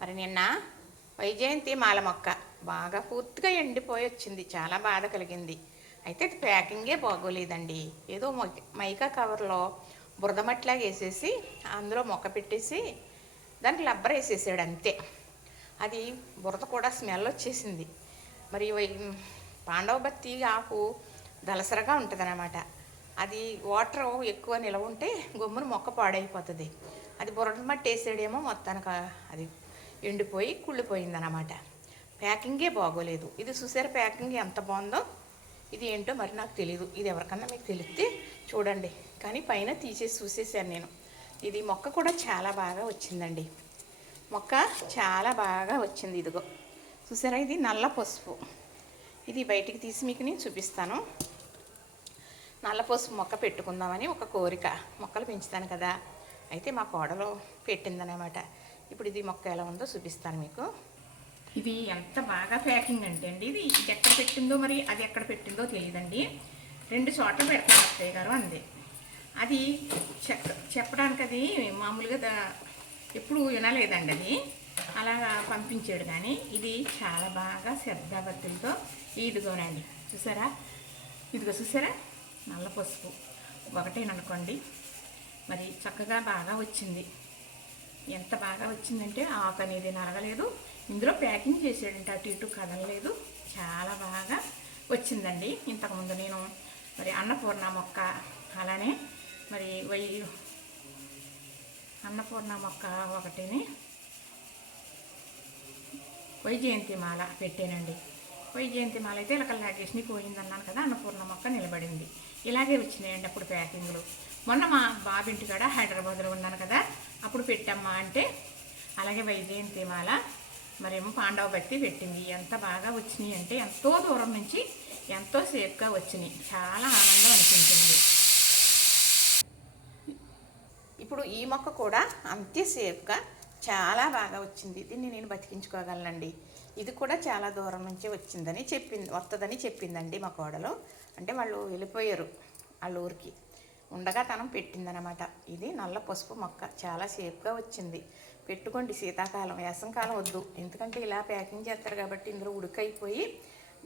మరి నిన్న వైజయంతి మాల మొక్క బాగా పూర్తిగా ఎండిపోయి వచ్చింది. చాలా బాధ కలిగింది. అయితే అది ప్యాకింగే బాగోలేదండి. ఏదో మైకా కవర్లో బురదమట్లాగా వేసేసి అందులో మొక్క పెట్టేసి దానికి లబ్బర్ వేసేసాడు అంతే. అది బురద కూడా స్మెల్ వచ్చేసింది. మరి వై- పాండవ బత్తి ఆకు దలసరగా ఉంటుందన్నమాట. అది వాటర్ ఎక్కువ నిలవ ఉంటే గమ్మున మొక్క పాడైపోతుంది. అది బురద మట్టి వేసాడేమో మొత్తానికి అది ఎండిపోయి కుళ్ళిపోయిందనమాట ప్యాకింగే బాగోలేదు. ఇది చూసారు ప్యాకింగ్ ఎంత బాగుందో? ఇది ఏంటో మరి నాకు తెలియదు ఇది ఎవరికన్నా మీకు తెలిస్తే చూడండి. కానీ పైన తీసేసి చూసేసాను నేను. ఇది మొక్క కూడా చాలా బాగా వచ్చిందండి. మొక్క చాలా బాగా వచ్చింది ఇదిగో. చూసారా ఇది నల్ల పసుపు. ఇది బయటికి తీసి మీకు నేను చూపిస్తాను. నల్ల పసుపు మొక్క పెట్టుకుందామని ఒక కోరిక. మొక్కలు పెంచుతాను కదా. అయితే మా కోడలో పెట్టిందనమాట ఇప్పుడు ఇది మొక్క ఎలా ఉందో చూపిస్తాను మీకు. ఇది ఎంత బాగా ప్యాకింగ్ అంటే అండి ఇది. ఇది ఎక్కడ పెట్టిందో మరి అది ఎక్కడ పెట్టిందో తెలియదండి. రెండు చోట్ల పెడతాను అత్తయ్య గారు అంది. అది చెక్ చెప్పడానికి అది మామూలుగా ఎప్పుడు వినలేదండి అది. అలాగా పంపించాడు కానీ ఇది చాలా బాగా శ్రద్ధాభక్తులతో ఇదిగోనండి చూసారా? ఇదిగో చూసారా? నల్ల పసుపు. ఒకటేననుకోండి. మరి చక్కగా బాగా వచ్చింది. ఎంత బాగా వచ్చిందంటే ఆకు అనేది నరగలేదు. ఇందులో ప్యాకింగ్ చేసాడంటే అటు ఇటు కదలలేదు. చాలా బాగా వచ్చిందండి. ఇంతకుముందు నేను మరి అన్నపూర్ణ మొక్క అలానే మరి వై అన్నపూర్ణ మొక్క ఒకటిని వైజయంతి మాల పెట్టానండి. వైజయంతి మాల అయితే ఇలకల లాగేసి పోయిందన్నాను కదా అన్నపూర్ణ మొక్క నిలబడింది. ఇలాగే వచ్చినాయండి అప్పుడు ప్యాకింగ్లు. మొన్న మా బాబింటి కాడ హైదరాబాద్లో ఉన్నాను కదా అప్పుడు పెట్టమ్మా అంటే అలాగే వైజయంతి మాల మరేమో పాండవ బట్టి పెట్టింది. ఎంత బాగా వచ్చినాయి అంటే ఎంతో దూరం నుంచి ఎంతో సేఫ్గా వచ్చినాయి. చాలా ఆనందం అనిపించింది. ఇప్పుడు ఈ మొక్క కూడా అంతే సేఫ్గా చాలా బాగా వచ్చింది. దీన్ని నేను బతికించుకోగలనండి. ఇది కూడా చాలా దూరం నుంచి వచ్చిందని చెప్పింది వస్తుందని చెప్పిందండి మా కోడలు. అంటే వాళ్ళు వెళ్ళిపోయారు వాళ్ళ ఊరికి. ఉండగా తనం పెట్టిందనమాట. ఇది నల్ల పసుపు మొక్క. చాలా సేఫ్గా వచ్చింది. పెట్టుకోండి శీతాకాలం. వేసంకాలం వద్దు. ఎందుకంటే ఇలా ప్యాకింగ్ చేస్తారు కాబట్టి ఇందులో ఉడకైపోయి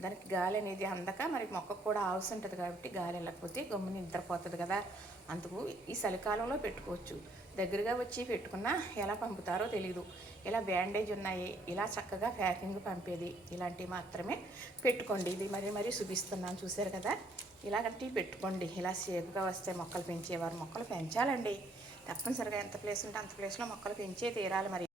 దానికి గాలి అనేది అందక మరి మొక్కకు కూడా అవసరం ఉంటుంది కాబట్టి గాలి వెళ్ళకపోతే గమ్ముని నిద్రపోతుంది కదా. అందుకు ఈ చలికాలంలో పెట్టుకోవచ్చు. దగ్గరగా వచ్చి పెట్టుకున్నా ఎలా పంపుతారో తెలియదు ఇలా బ్యాండేజ్ ఉన్నాయి ఇలా చక్కగా ప్యాకింగ్ పంపేది ఇలాంటివి మాత్రమే పెట్టుకోండి. ఇది మరి మరి చూపిస్తున్నాను చూశారు కదా? ఇలాంటివి పెట్టుకోండి. ఇలా సేఫ్గా వస్తే మొక్కలు పెంచేవారు మొక్కలు పెంచాలండి. తప్పనిసరిగా ఎంత ప్లేస్ ఉంటే అంత ప్లేస్లో మొక్కలు పెంచే తీరాలి మరి.